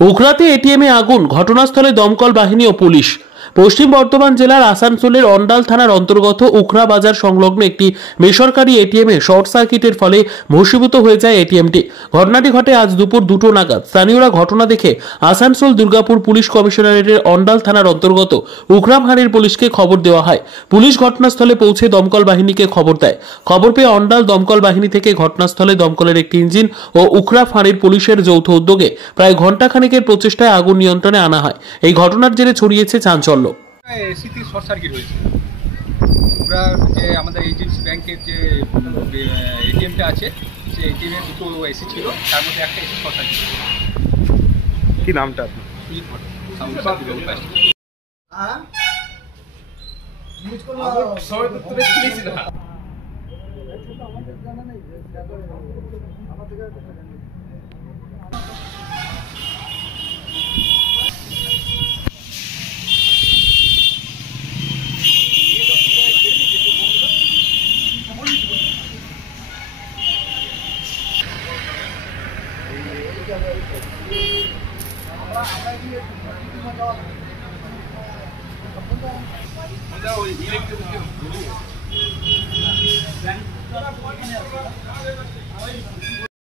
উখড়াতে এটিএমে আগুন, ঘটনাস্থলে দমকল বাহিনী ও পুলিশ। পশ্চিম বর্ধমান জেলার আসানসোলের অন্ডাল থানার অন্তর্গত উখড়া বাজার সংলগ্ন একটি বেসরকারি এটিএমে শর্ট সার্কিটের ফলে ভস্মীভূত হয়ে যায় এটিএমটি। ঘটনাটি ঘটে আজ দুপুর 2টো নাগাদ। স্থানীয়রা ঘটনা দেখে আসানসোল দুর্গাপুর পুলিশ কমিশনারেটের অন্ডাল থানার অন্তর্গত উখড়া ফাঁড়ির পুলিশকে খবর দেওয়া হয়। পুলিশ ঘটনাস্থলে পৌঁছে দমকল বাহিনীকে খবর দেয়। খবর পেয়ে অন্ডাল দমকল বাহিনী থেকে ঘটনাস্থলে দমকলের একটি ইঞ্জিন ও উখড়া ফাঁড়ির পুলিশের যৌথ উদ্যোগে প্রায় ঘণ্টাখানেকের প্রচেষ্টায় আগুন নিয়ন্ত্রণে আনা হয়। এই ঘটনার জেরে ছড়িয়েছে চাঞ্চল্য। এসিতে শর্ট সার্কিট হয়েছে। আমরা যে আমাদের এইচডিএফসি ব্যাংকের যে এটিএমটা আছে, সেই এটিএমে দুটো এসি ছিল, তার মধ্যে একটা এসি শর্ট সার্কিট। কি নামটা আপনার?